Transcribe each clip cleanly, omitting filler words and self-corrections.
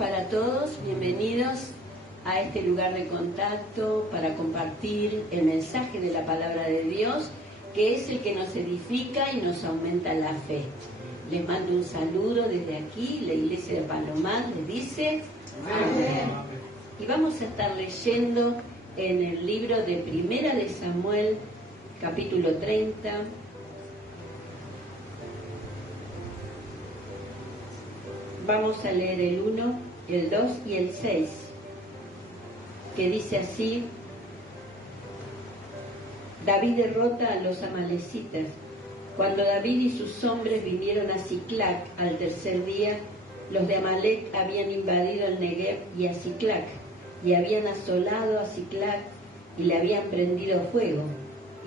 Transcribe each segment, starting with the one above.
para todos, bienvenidos a este lugar de contacto para compartir el mensaje de la palabra de Dios, que es el que nos edifica y nos aumenta la fe. Les mando un saludo desde aquí, la iglesia de Palomar les dice amén. Y vamos a estar leyendo en el libro de Primera de Samuel, capítulo 30. Vamos a leer el 1, el 2 y el 6, que dice así: David derrota a los amalecitas. Cuando David y sus hombres vinieron a Siclac al tercer día, los de Amalec habían invadido el Negev y a Siclac, y habían asolado a Siclac y le habían prendido fuego,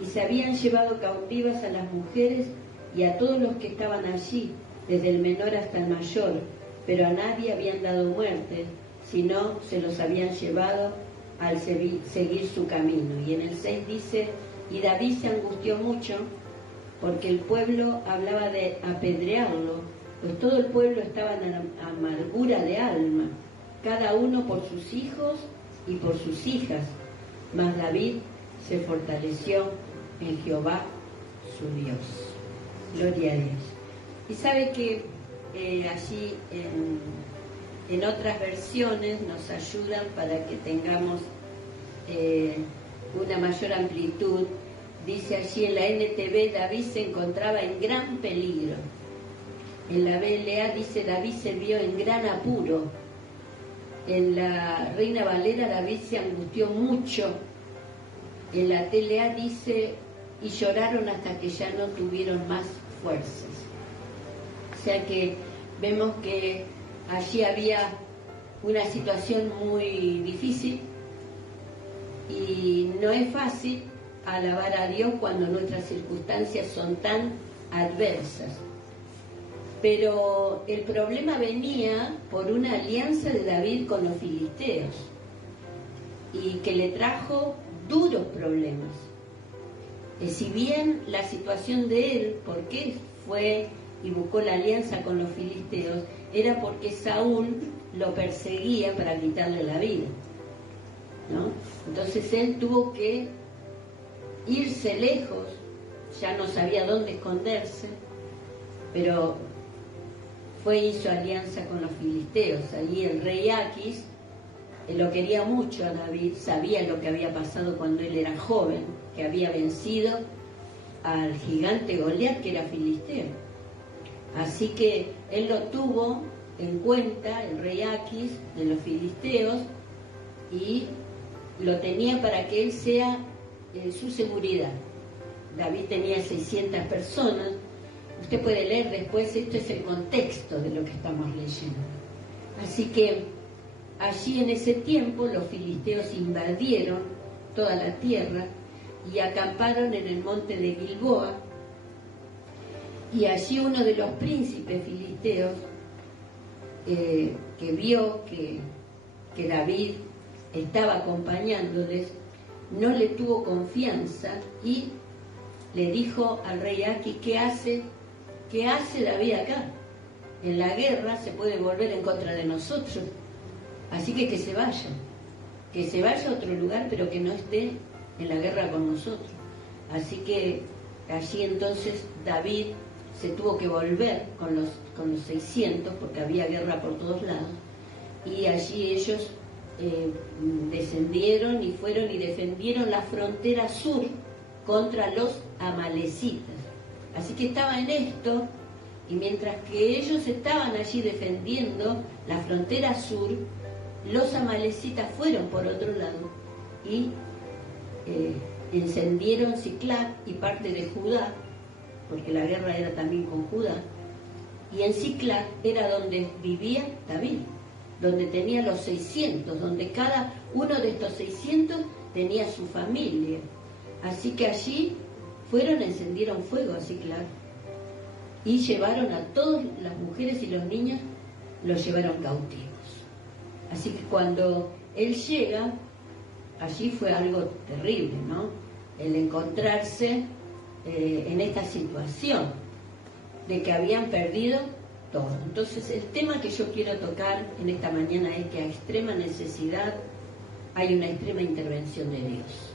y se habían llevado cautivas a las mujeres y a todos los que estaban allí, desde el menor hasta el mayor, pero a nadie habían dado muerte, sino se los habían llevado al seguir su camino. Y en el 6 dice: y David se angustió mucho, porque el pueblo hablaba de apedrearlo, pues todo el pueblo estaba en amargura de alma, cada uno por sus hijos y por sus hijas. Mas David se fortaleció en Jehová su Dios. Gloria a Dios. Y sabe que allí en otras versiones nos ayudan para que tengamos una mayor amplitud. Dice allí en la NTV: David se encontraba en gran peligro. En la BLA dice: David se vio en gran apuro. En la Reina Valera: David se angustió mucho. En la TLA dice: y lloraron hasta que ya no tuvieron más fuerzas. O sea que vemos que allí había una situación muy difícil y no es fácil alabar a Dios cuando nuestras circunstancias son tan adversas. Pero el problema venía por una alianza de David con los filisteos y que le trajo duros problemas. Si bien la situación de él, ¿por qué fue y buscó la alianza con los filisteos? Era porque Saúl lo perseguía para quitarle la vida, ¿no? Entonces él tuvo que irse lejos, ya no sabía dónde esconderse, pero hizo alianza con los filisteos. Allí el rey Aquis lo quería mucho a David, sabía lo que había pasado cuando él era joven, que había vencido al gigante Goliat, que era filisteo. Así que él lo tuvo en cuenta, el rey Aquis de los filisteos, y lo tenía para que él sea su seguridad. David tenía 600 personas. Usted puede leer después, esto es el contexto de lo que estamos leyendo. Así que allí en ese tiempo los filisteos invadieron toda la tierra y acamparon en el monte de Gilboa, y allí uno de los príncipes filisteos que vio que David estaba acompañándoles, no le tuvo confianza y le dijo al rey Aquis: ¿qué hace David acá? En la guerra se puede volver en contra de nosotros, así que se vaya a otro lugar, pero que no esté en la guerra con nosotros. Así que allí entonces David se tuvo que volver con los 600, porque había guerra por todos lados, y allí ellos descendieron y fueron y defendieron la frontera sur contra los amalecitas. Así que estaba en esto, y mientras que ellos estaban allí defendiendo la frontera sur, los amalecitas fueron por otro lado y encendieron Siclac y parte de Judá, porque la guerra era también con Judá, y en Siclac era donde vivía David, donde tenía los 600, donde cada uno de estos 600 tenía su familia. Así que allí fueron, encendieron fuego a Siclac y llevaron a todas las mujeres y los niños, los llevaron cautivos. Así que cuando él llega, allí fue algo terrible, ¿no? El encontrarse en esta situación de que habían perdido todo. Entonces, el tema que yo quiero tocar en esta mañana es que a extrema necesidad hay una extrema intervención de Dios.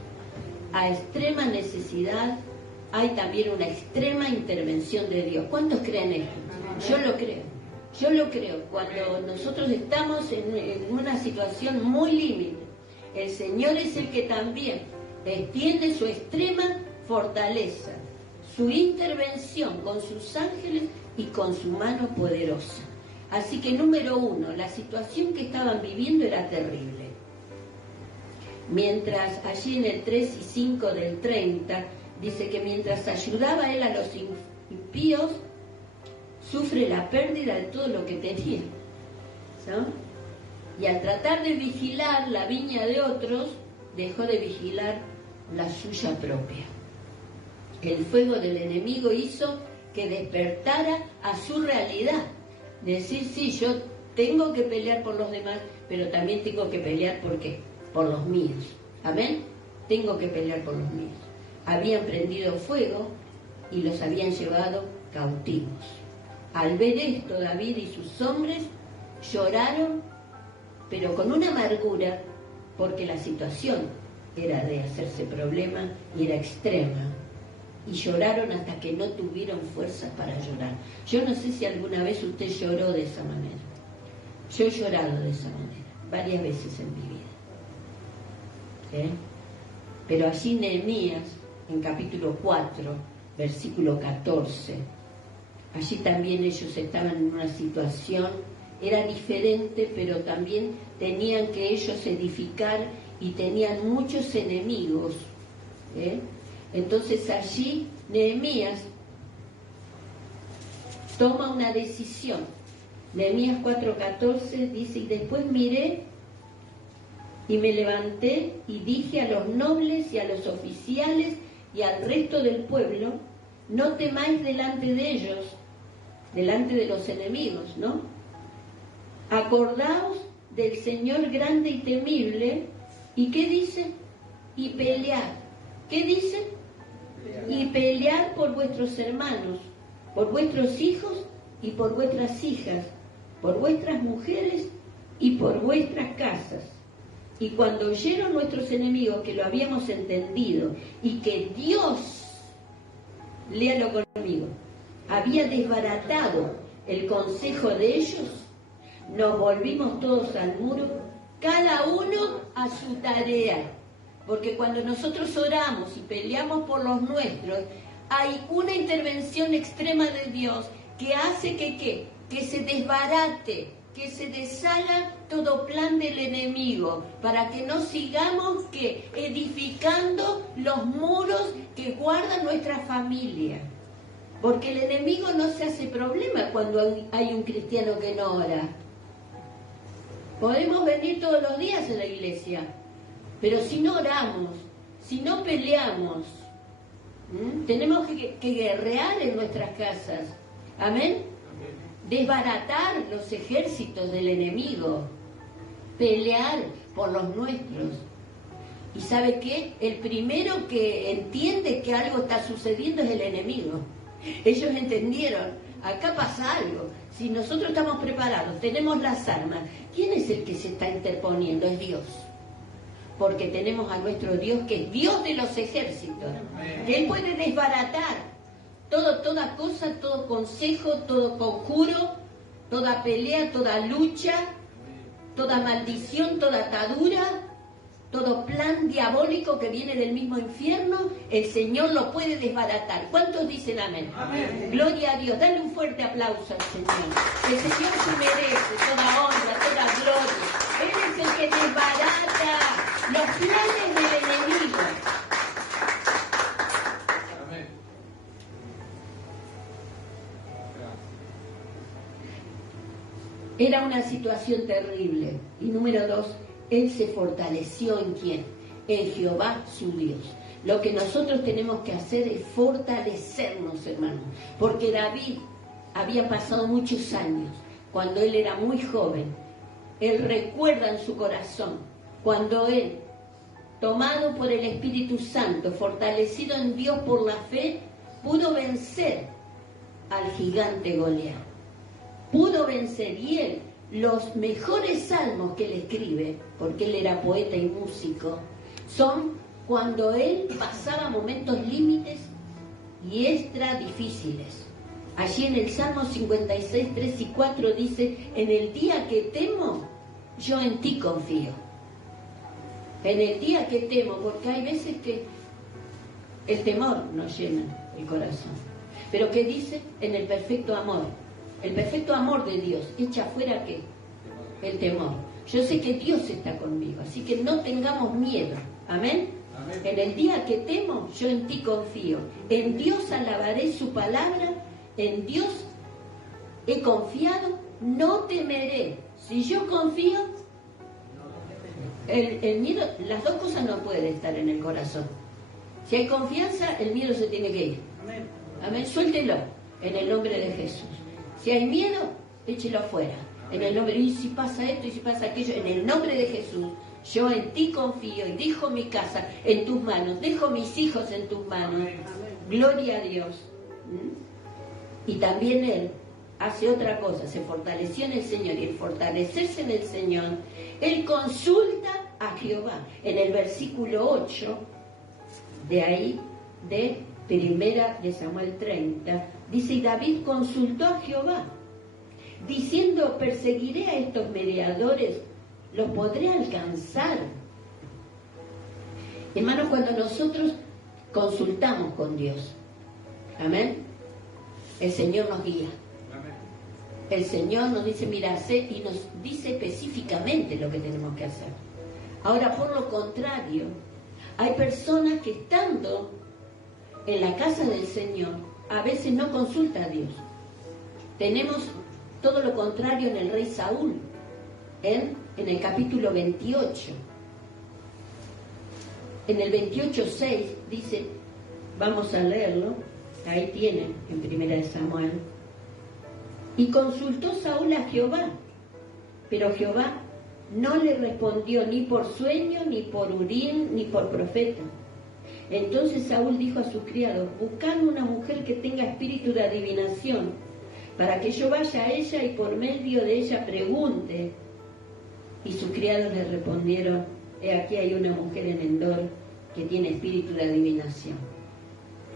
A extrema necesidad hay también una extrema intervención de Dios. ¿Cuántos creen esto? Yo lo creo. Yo lo creo. Cuando nosotros estamos en una situación muy límite, el Señor es el que también extiende su extrema fortaleza, su intervención con sus ángeles y con su mano poderosa. Así que, número uno, la situación que estaban viviendo era terrible. Mientras allí en el 3 y 5 del 30, dice que mientras ayudaba él a los impíos, sufre la pérdida de todo lo que tenía, ¿no? Y al tratar de vigilar la viña de otros, dejó de vigilar la suya propia. El fuego del enemigo hizo que despertara a su realidad. Decir, sí, yo tengo que pelear por los demás, pero también tengo que pelear ¿por qué? Por los míos. ¿Amén? Tengo que pelear por los míos. Habían prendido fuego y los habían llevado cautivos. Al ver esto, David y sus hombres lloraron, pero con una amargura, porque la situación era de hacerse problema y era extrema. Y lloraron hasta que no tuvieron fuerzas para llorar. Yo no sé si alguna vez usted lloró de esa manera. Yo he llorado de esa manera, varias veces en mi vida. Pero allí Nehemías, en capítulo 4, versículo 14, allí también ellos estaban en una situación, era diferente, pero también tenían que ellos edificar y tenían muchos enemigos. Entonces allí Nehemías toma una decisión. Nehemías 4:14 dice, y después miré y me levanté y dije a los nobles y a los oficiales y al resto del pueblo, no temáis delante de ellos, delante de los enemigos, ¿no? Acordaos del Señor grande y temible. ¿Y qué dice? Y pelear. ¿Qué dice? Y pelear por vuestros hermanos, por vuestros hijos y por vuestras hijas, por vuestras mujeres y por vuestras casas. Y cuando oyeron nuestros enemigos que lo habíamos entendido y que Dios, léalo conmigo, había desbaratado el consejo de ellos, nos volvimos todos al muro, cada uno a su tarea. Porque cuando nosotros oramos y peleamos por los nuestros, hay una intervención extrema de Dios que hace que se desbarate, que se deshaga todo plan del enemigo, para que no sigamos edificando los muros que guardan nuestra familia. Porque el enemigo no se hace problema cuando hay un cristiano que no ora. Podemos venir todos los días a la iglesia, pero si no oramos, si no peleamos, tenemos que guerrear en nuestras casas. ¿Amén? Desbaratar los ejércitos del enemigo, pelear por los nuestros. ¿Y sabe qué? El primero que entiende que algo está sucediendo es el enemigo. Ellos entendieron, acá pasa algo. Si nosotros estamos preparados, tenemos las armas, ¿quién es el que se está interponiendo? Es Dios. Porque tenemos a nuestro Dios, que es Dios de los ejércitos, que Él puede desbaratar toda cosa, todo consejo, todo conjuro, toda pelea, toda lucha, toda maldición, toda atadura, todo plan diabólico que viene del mismo infierno. El Señor lo puede desbaratar. ¿Cuántos dicen amén? Amén. Gloria a Dios. Dale un fuerte aplauso al Señor. El Señor se merece toda honra, toda gloria. Él es el que desbarata los planes del enemigo. Amén. Era una situación terrible. Y número 2, Él se fortaleció ¿en quién? En Jehová su Dios. Lo que nosotros tenemos que hacer es fortalecernos, hermanos. Porque David había pasado muchos años, cuando él era muy joven. Él recuerda en su corazón, cuando él, tomado por el Espíritu Santo, fortalecido en Dios por la fe, pudo vencer al gigante Goliat. pudo vencer. Y él, los mejores salmos que él escribe, porque él era poeta y músico, son cuando él pasaba momentos límites y extra difíciles. Allí en el Salmo 56, 3 y 4 dice: en el día que temo, yo en ti confío. En el día que temo, porque hay veces que el temor nos llena el corazón. Pero ¿qué dice? En el perfecto amor. El perfecto amor de Dios echa fuera ¿qué? El temor. Yo sé que Dios está conmigo, así que no tengamos miedo. Amén. Amén. En el día que temo, yo en ti confío. En Dios alabaré su palabra. En Dios he confiado, no temeré. Si yo confío, el miedo, las dos cosas no pueden estar en el corazón. Si hay confianza, el miedo se tiene que ir. Amén. Amén. Suéltelo en el nombre de Jesús. Si hay miedo, échelo afuera. En el nombre, y si pasa esto y si pasa aquello, en el nombre de Jesús, yo en ti confío y dejo mi casa en tus manos, dejo mis hijos en tus manos. Amén. Gloria a Dios. Y también él hace otra cosa, se fortaleció en el Señor, y el fortalecerse en el Señor, él consulta a Jehová. En el versículo 8, de ahí, de Primera de Samuel 30, dice: y David consultó a Jehová, diciendo: perseguiré a estos mediadores, ¿los podré alcanzar? Hermanos, cuando nosotros consultamos con Dios, amén, el Señor nos guía. El Señor nos dice: mira, hacé, y nos dice específicamente lo que tenemos que hacer. Ahora, por lo contrario, hay personas que estando en la casa del Señor, a veces no consulta a Dios. Tenemos todo lo contrario en el rey Saúl, en el capítulo 28. En el 28:6 dice, vamos a leerlo, ahí tienen, en Primera de Samuel. Y consultó Saúl a Jehová, pero Jehová no le respondió ni por sueño, ni por Urim, ni por profeta. Entonces Saúl dijo a sus criados: buscad una mujer que tenga espíritu de adivinación, para que yo vaya a ella y por medio de ella pregunte. Y sus criados le respondieron: he aquí hay una mujer en Endor que tiene espíritu de adivinación.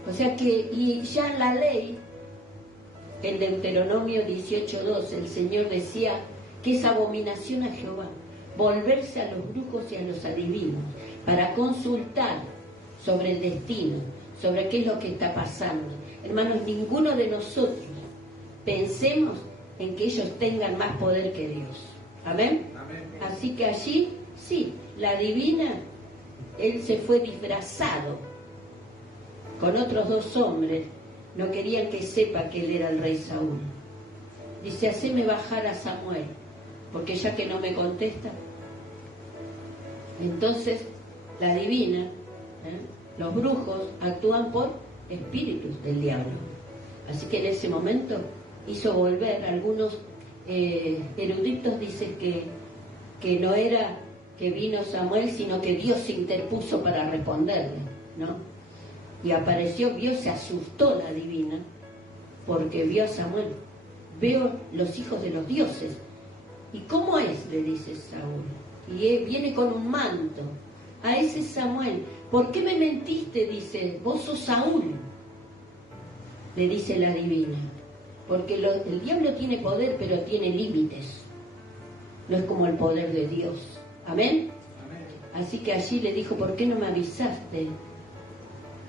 O sea que, y ya en la ley, en Deuteronomio 18:2, el Señor decía que es abominación a Jehová volverse a los brujos y a los adivinos para consultar sobre el destino, sobre qué es lo que está pasando. Hermanos, ninguno de nosotros pensemos en que ellos tengan más poder que Dios. ¿Amén? Amén. Así que allí, sí, la adivina, él se fue disfrazado con otros dos hombres. No querían que sepa que él era el rey Saúl. Dice: haceme bajar a Samuel, porque ya que no me contesta. Entonces, la adivina, los brujos actúan por espíritus del diablo. Así que en ese momento hizo volver. Algunos eruditos dicen que no era que vino Samuel, sino que Dios se interpuso para responderle, ¿no? Y apareció, vio, se asustó la adivina, porque vio a Samuel. Veo los hijos de los dioses. ¿Y cómo es?, le dice Saúl. Y viene con un manto. A ese Samuel: ¿por qué me mentiste? Dice: vos sos Saúl. Le dice la adivina. Porque el diablo tiene poder, pero tiene límites. No es como el poder de Dios. ¿Amén? Amén. Así que allí le dijo: ¿por qué no me avisaste?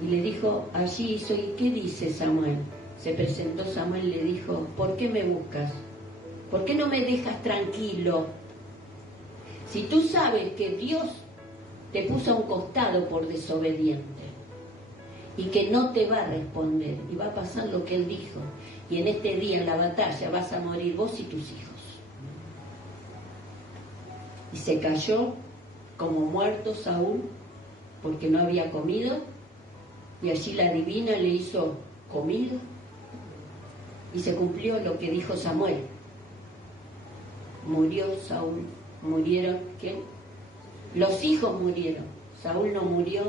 Y le dijo, allí hizo. ¿Y qué dice Samuel? Se presentó Samuel y le dijo: ¿por qué me buscas? ¿Por qué no me dejas tranquilo? Si tú sabes que Dios te puso a un costado por desobediente y que no te va a responder y va a pasar lo que él dijo, y en este día en la batalla vas a morir vos y tus hijos. Y se cayó como muerto Saúl porque no había comido, y allí la adivina le hizo comida y se cumplió lo que dijo Samuel. Murió Saúl, murieron, ¿quién? Los hijos murieron. Saúl no murió.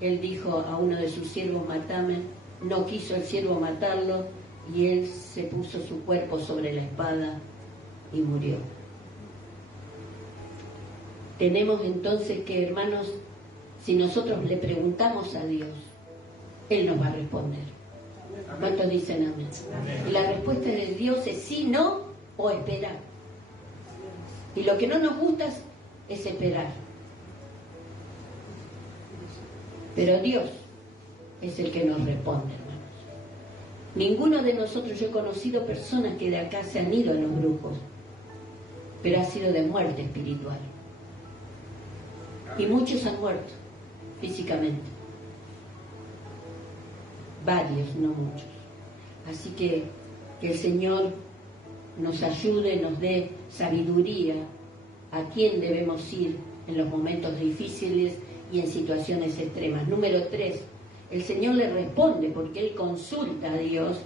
Él dijo a uno de sus siervos: matame. No quiso el siervo matarlo, y él se puso su cuerpo sobre la espada y murió. Tenemos entonces que, hermanos, si nosotros le preguntamos a Dios, Él nos va a responder. ¿Cuántos dicen amén? Y la respuesta de Dios es sí, no o esperar. Y lo que no nos gusta es esperar. Pero Dios es el que nos responde, hermanos. Ninguno de nosotros, yo he conocido personas que de acá se han ido a los grupos, pero ha sido de muerte espiritual. Y muchos han muerto físicamente. Varios, no muchos. Así que el Señor nos ayude, nos dé sabiduría a quién debemos ir en los momentos difíciles y en situaciones extremas. Número 3, el Señor le responde porque Él consulta a Dios.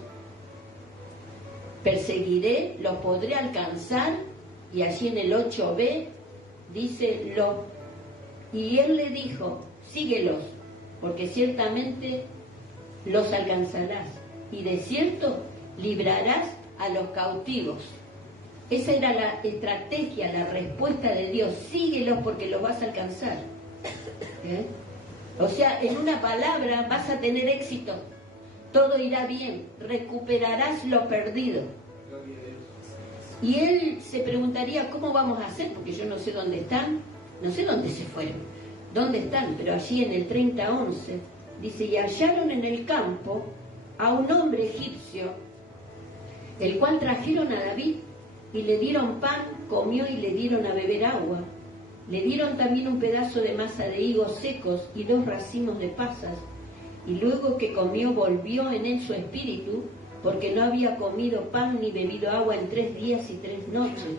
Perseguiré, los podré alcanzar, y allí en el 8b dice, y Él le dijo, síguelos, porque ciertamente los alcanzarás, y de cierto librarás a los cautivos. Esa era la estrategia, la respuesta de Dios, síguelos porque los vas a alcanzar. O sea, en una palabra, vas a tener éxito, todo irá bien, recuperarás lo perdido. Y él se preguntaría, ¿cómo vamos a hacer? Porque yo no sé dónde están, no sé dónde se fueron, dónde están, pero allí en el 30:11 dice, y hallaron en el campo a un hombre egipcio, el cual trajeron a David, y le dieron pan, comió y le dieron a beber agua. Le dieron también un pedazo de masa de higos secos y 2 racimos de pasas. Y luego que comió, volvió en él su espíritu, porque no había comido pan ni bebido agua en 3 días y 3 noches.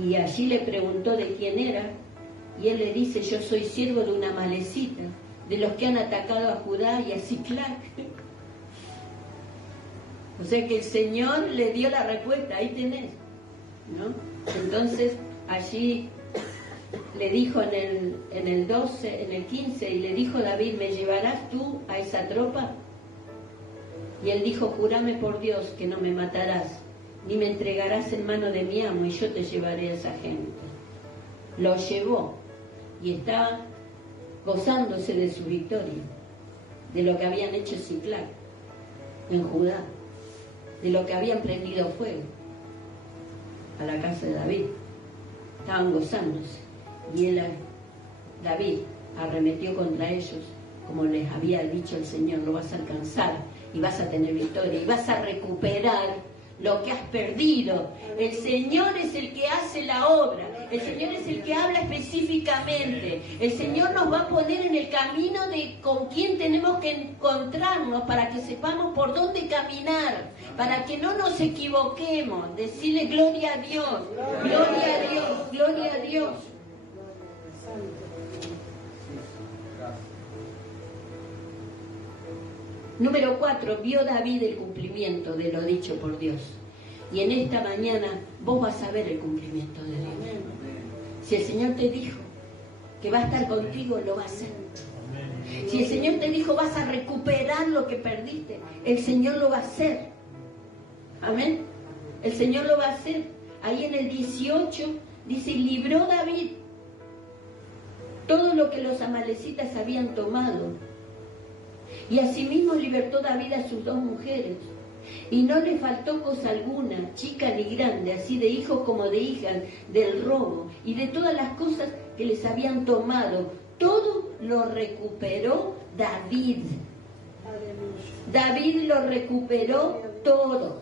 Y allí le preguntó de quién era, y él le dice, yo soy siervo de una amalecita, de los que han atacado a Judá y a Siclac. O sea que el Señor le dio la respuesta, ahí tenés, ¿no? Entonces allí le dijo en el 12, en el 15, y le dijo David, ¿me llevarás tú a esa tropa? Y él dijo, júrame por Dios que no me matarás, ni me entregarás en mano de mi amo, y yo te llevaré a esa gente. Lo llevó, y estaba gozándose de su victoria, de lo que habían hecho en Siclac, en Judá, de lo que habían prendido fuego a la casa de David. Estaban gozándose, y David arremetió contra ellos, como les había dicho el Señor, lo vas a alcanzar, y vas a tener victoria, y vas a recuperar lo que has perdido. El Señor es el que hace la obra, el Señor es el que habla específicamente, el Señor nos va a poner en el camino de con quién tenemos que encontrarnos para que sepamos por dónde caminar, para que no nos equivoquemos. Decirle gloria a Dios, gloria a Dios, gloria a Dios. Número 4, vio David el cumplimiento de lo dicho por Dios. Y en esta mañana vos vas a ver el cumplimiento de Dios. Si el Señor te dijo que va a estar contigo, lo va a hacer. Si el Señor te dijo vas a recuperar lo que perdiste, el Señor lo va a hacer. Amén. El Señor lo va a hacer. Ahí en el 18 dice, libró David todo lo que los amalecitas habían tomado. Y asimismo libertó David a sus 2 mujeres. Y no le faltó cosa alguna, chica ni grande, así de hijos como de hijas, del robo y de todas las cosas que les habían tomado. Todo lo recuperó David. David lo recuperó todo.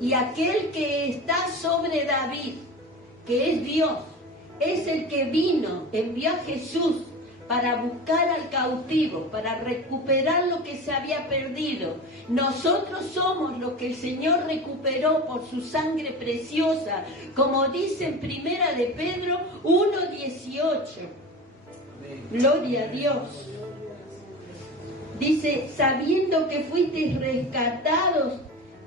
Y aquel que está sobre David, que es Dios, es el que vino, envió a Jesús para buscar al cautivo, para recuperar lo que se había perdido. Nosotros somos lo que el Señor recuperó por su sangre preciosa, como dice en Primera de Pedro 1:18. Gloria a Dios. Dice, sabiendo que fuisteis rescatados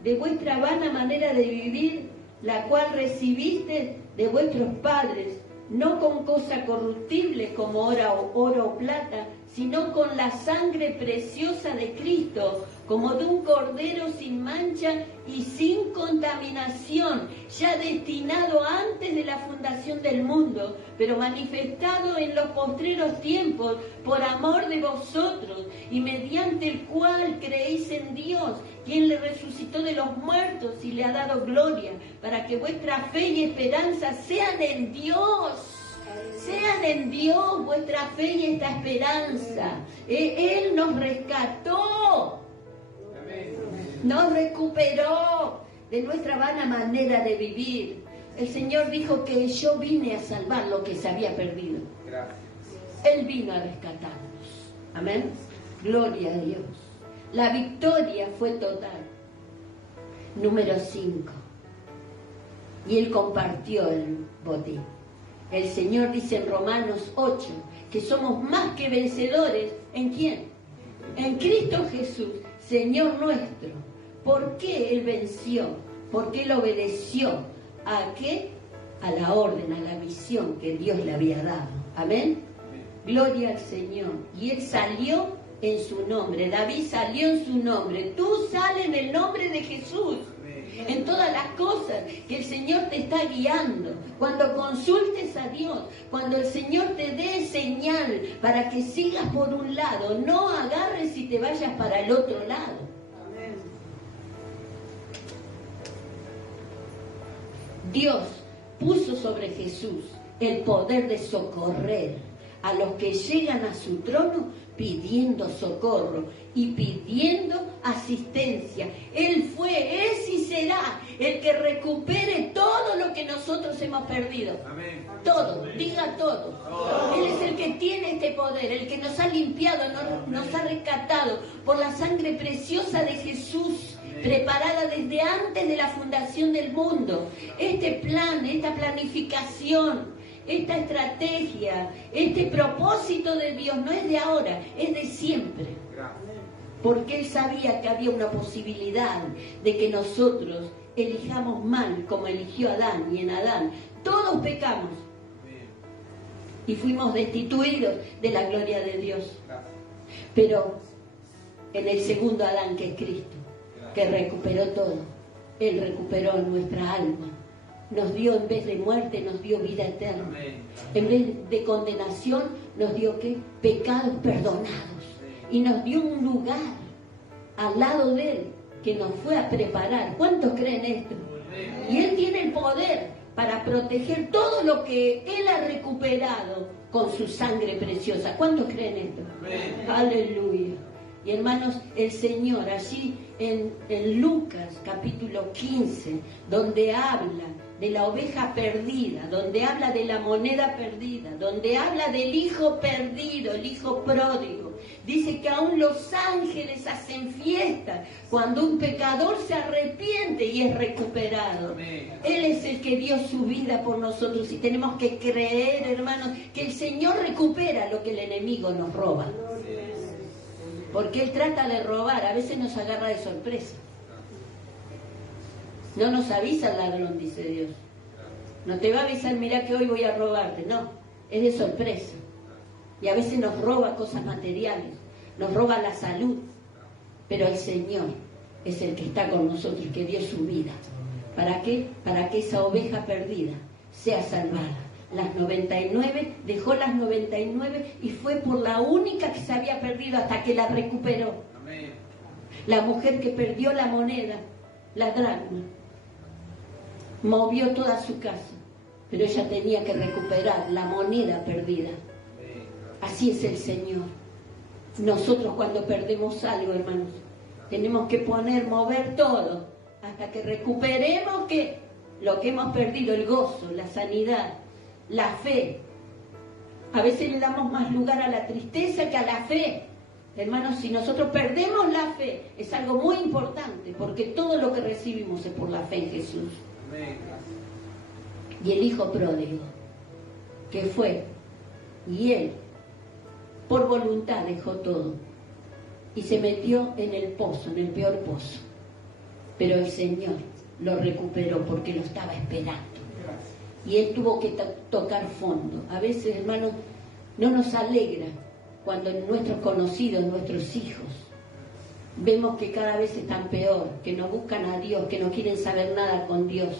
de vuestra vana manera de vivir, la cual recibiste de vuestros padres, no con cosa corruptible como oro o plata, sino con la sangre preciosa de Cristo, como de un cordero sin mancha y sin contaminación, ya destinado antes de la fundación del mundo, pero manifestado en los postreros tiempos por amor de vosotros, y mediante el cual creéis en Dios, quien le resucitó de los muertos y le ha dado gloria, para que vuestra fe y esperanza sean en Dios. Sean en Dios vuestra fe y esta esperanza. Él nos rescató, nos recuperó de nuestra vana manera de vivir. El Señor dijo que yo vine a salvar lo que se había perdido. Él vino a rescatarnos. Amén. Gloria a Dios. La victoria fue total. Número 5. Y Él compartió el botín. El Señor dice en Romanos 8 que somos más que vencedores. ¿En quién? En Cristo Jesús, Señor nuestro. ¿Por qué Él venció? Porque Él obedeció. ¿A qué? A la orden, a la misión que Dios le había dado. Amén. Gloria al Señor. Y Él salió en su nombre. David salió en su nombre. Tú sales en el nombre de Jesús. En todas las cosas que el Señor te está guiando, cuando consultes a Dios, cuando el Señor te dé señal para que sigas por un lado, no agarres y te vayas para el otro lado. Amén. Dios puso sobre Jesús el poder de socorrer a los que llegan a su trono pidiendo socorro y pidiendo asistencia. Él fue, es y será el que recupere todo lo que nosotros hemos perdido. Amén. Todo, diga todo. Él es el que tiene este poder, el que nos ha limpiado, nos ha rescatado por la sangre preciosa de Jesús, preparada desde antes de la fundación del mundo. Este plan, esta planificación, esta estrategia, este propósito de Dios no es de ahora, es de siempre. Porque Él sabía que había una posibilidad de que nosotros elijamos mal como eligió Adán, y en Adán todos pecamos y fuimos destituidos de la gloria de Dios. Pero en el segundo Adán, que es Cristo, que recuperó todo, Él recuperó nuestra alma. Nos dio, en vez de muerte, nos dio vida eterna. En vez de condenación, nos dio ¿qué? Pecados perdonados. Y nos dio un lugar al lado de Él que nos fue a preparar. ¿Cuántos creen esto? Y Él tiene el poder para proteger todo lo que Él ha recuperado con su sangre preciosa. ¿Cuántos creen esto? Aleluya. Y hermanos, el Señor allí en Lucas capítulo 15, donde habla de la oveja perdida, donde habla de la moneda perdida, donde habla del hijo perdido, el hijo pródigo, dice que aún los ángeles hacen fiesta cuando un pecador se arrepiente y es recuperado. Él es el que dio su vida por nosotros y tenemos que creer, hermanos, que el Señor recupera lo que el enemigo nos roba. Porque Él trata de robar, a veces nos agarra de sorpresa. No nos avisa el ladrón, dice Dios. No te va a avisar, mira que hoy voy a robarte. No, es de sorpresa. Y a veces nos roba cosas materiales, nos roba la salud. Pero el Señor es el que está con nosotros y que dio su vida. ¿Para qué? Para que esa oveja perdida sea salvada. Las 99, dejó las 99 y fue por la única que se había perdido hasta que la recuperó. Amén. La mujer que perdió la moneda, la dracma, movió toda su casa, pero ella tenía que recuperar la moneda perdida. Así es el Señor. Nosotros cuando perdemos algo, hermanos, tenemos que mover todo hasta que recuperemos lo que hemos perdido, el gozo, la sanidad, la fe. A veces le damos más lugar a la tristeza que a la fe. Hermanos, si nosotros perdemos la fe, es algo muy importante, porque todo lo que recibimos es por la fe en Jesús. Amén. Y el hijo pródigo, que fue, y él, por voluntad dejó todo, y se metió en el pozo, en el peor pozo. Pero el Señor lo recuperó porque lo estaba esperando. Y él tuvo que tocar fondo. A veces, hermanos, no nos alegra cuando nuestros conocidos, nuestros hijos, vemos que cada vez están peor, que no buscan a Dios, que no quieren saber nada con Dios.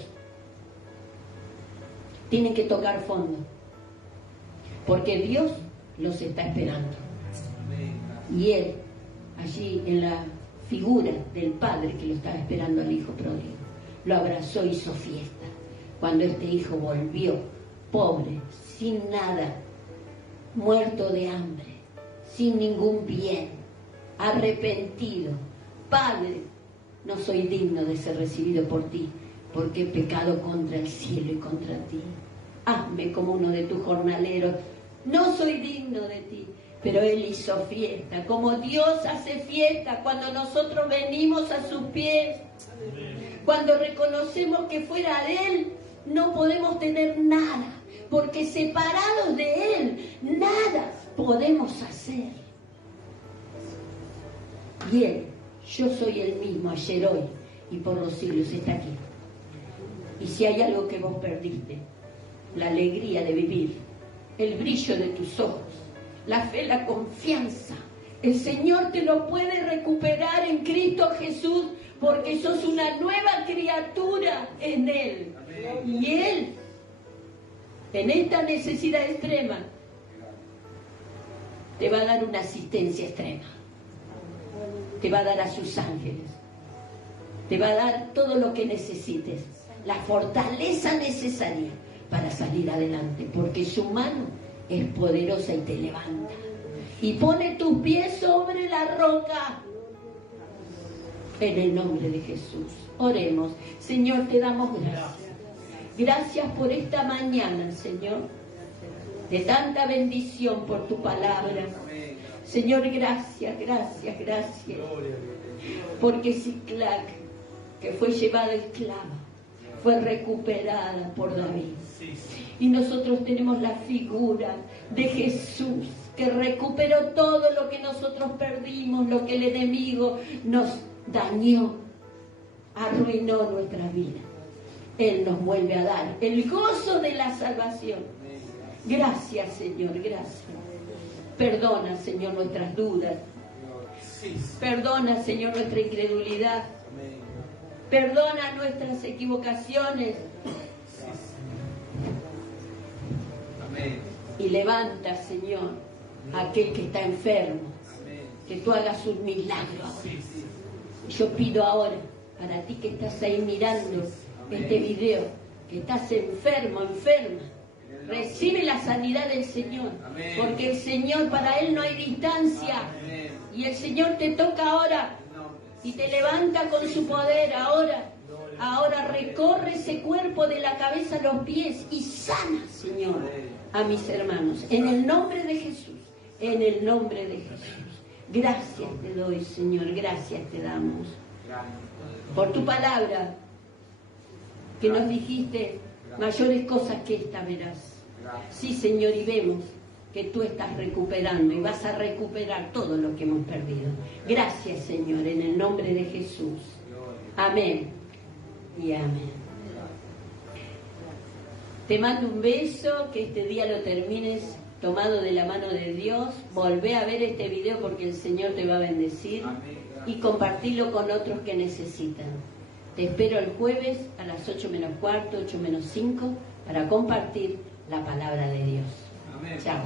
Tienen que tocar fondo, porque Dios los está esperando. Y Él, allí en la figura del Padre que lo estaba esperando al Hijo pródigo, lo abrazó y hizo fiesta. Cuando este hijo volvió, pobre, sin nada, muerto de hambre, sin ningún bien, arrepentido: Padre, no soy digno de ser recibido por ti, porque he pecado contra el cielo y contra ti. Hazme como uno de tus jornaleros. No soy digno de ti. Pero Él hizo fiesta, como Dios hace fiesta cuando nosotros venimos a sus pies. Cuando reconocemos que fuera de Él no podemos tener nada, porque separados de Él nada podemos hacer. Y Él, yo soy el mismo ayer, hoy y por los siglos, está aquí. Y si hay algo que vos perdiste, la alegría de vivir, el brillo de tus ojos, la fe, la confianza, el Señor te lo puede recuperar en Cristo Jesús, porque sos una nueva criatura en Él. Y Él, en esta necesidad extrema, te va a dar una asistencia extrema. Te va a dar a sus ángeles. Te va a dar todo lo que necesites, la fortaleza necesaria para salir adelante, porque su mano es poderosa y te levanta y pone tus pies sobre la roca. En el nombre de Jesús, oremos. Señor, te damos gracias. Gracias por esta mañana, Señor, de tanta bendición por tu palabra. Señor, gracias, gracias, gracias. Porque Siclac, que fue llevada esclava, fue recuperada por David. Y nosotros tenemos la figura de Jesús, que recuperó todo lo que nosotros perdimos, lo que el enemigo nos dañó, arruinó nuestra vida. Él nos vuelve a dar el gozo de la salvación. Gracias, Señor, gracias. Perdona, Señor, nuestras dudas. Perdona, Señor, nuestra incredulidad. Perdona nuestras equivocaciones. Y levanta, Señor, a aquel que está enfermo. Que tú hagas un milagro ahora. Yo pido ahora, para ti que estás ahí mirando este video, que estás enfermo, enferma, recibe la sanidad del Señor. Porque el Señor, para Él no hay distancia. Y el Señor te toca ahora y te levanta con su poder ahora. Ahora recorre ese cuerpo de la cabeza a los pies y sana, Señor, a mis hermanos. En el nombre de Jesús, en el nombre de Jesús. Gracias te doy, Señor, gracias te damos. Por tu palabra, que nos dijiste, mayores cosas que esta verás. Sí, Señor, y vemos que tú estás recuperando y vas a recuperar todo lo que hemos perdido. Gracias, Señor, en el nombre de Jesús. Amén y amén. Te mando un beso, que este día lo termines tomado de la mano de Dios. Volvé a ver este video porque el Señor te va a bendecir y compartirlo con otros que necesitan. Te espero el jueves a las 8 menos cuarto, 8 menos 5 para compartir la palabra de Dios. Chao.